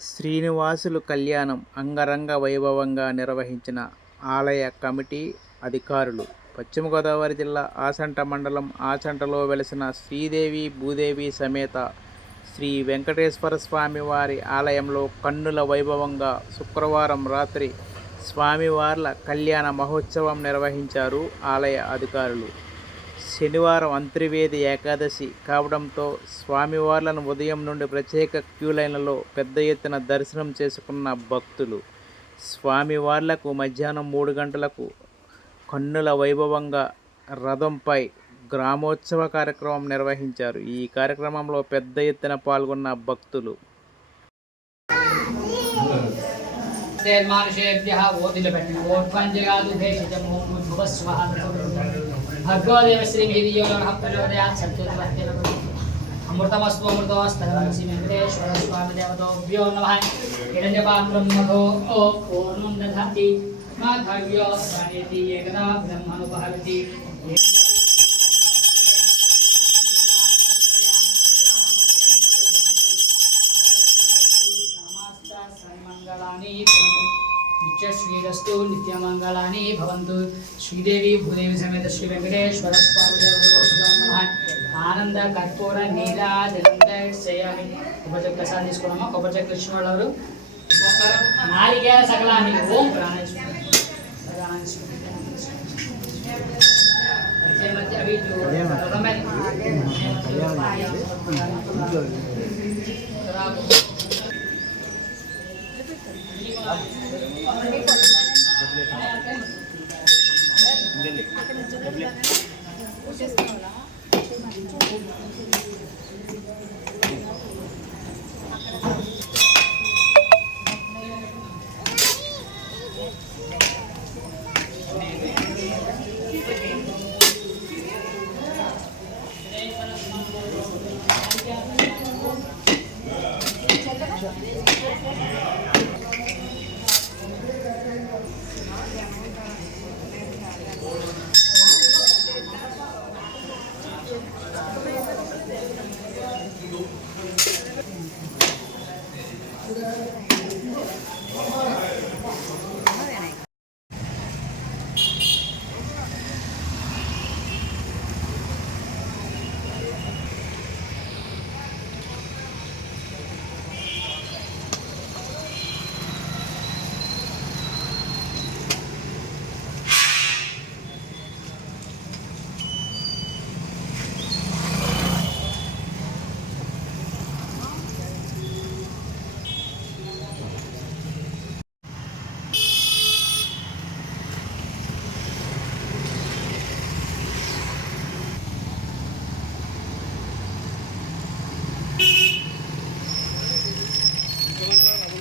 శ్రీనివాసులు కళ్యాణం అంగరంగ వైభవంగా నిర్వహించిన ఆలయ కమిటీ అధికారులు. పశ్చిమ గోదావరి జిల్లా ఆచంట మండలం ఆచంటలో వెలసిన శ్రీదేవి భూదేవి సమేత శ్రీ వెంకటేశ్వర స్వామివారి ఆలయంలో కన్నుల వైభవంగా శుక్రవారం రాత్రి స్వామివార్ల కళ్యాణ మహోత్సవం నిర్వహించారు ఆలయ అధికారులు. శనివారం అంతర్వేది ఏకాదశి కావడంతో స్వామివార్లను ఉదయం నుండి ప్రత్యేక క్యూలైన్లలో పెద్ద ఎత్తున దర్శనం చేసుకున్న భక్తులు స్వామివార్లకు మధ్యాహ్నం 3 గంటలకు కన్నుల వైభవంగా రథంపై గ్రామోత్సవ కార్యక్రమం నిర్వహించారు. ఈ కార్యక్రమంలో పెద్ద ఎత్తున పాల్గొన్న భక్తులు भर्गोदेव श्रीभिर्यो नमः प्रचोदयात् सत्यवत्यवतु अमृतमस्तु अमृतमस्तनमसि वेङ्कटेश्वर स्वामी देवताभ्यो नमः हिरण्यपात्रं मधो पूर्णं दधाति माधव्यो प्रणेति एकदा ब्रह्मणुपहरति श्रीरस्तु नित्यमंगलानि भवन्तु। श्रीदेवी भूदेवी समेत श्री वेंकटेश्वर स्वामी नमः आनंद कर्पूर नीराजनंदशयामि उपजक प्रसाद తీసుకున్నాము కొబ్బరి కృష్ణ వాళ్ళు నారికేల సకలాన్ని ఓం ప్రాణేశ్వర మధ్య అవి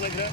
దగ్గర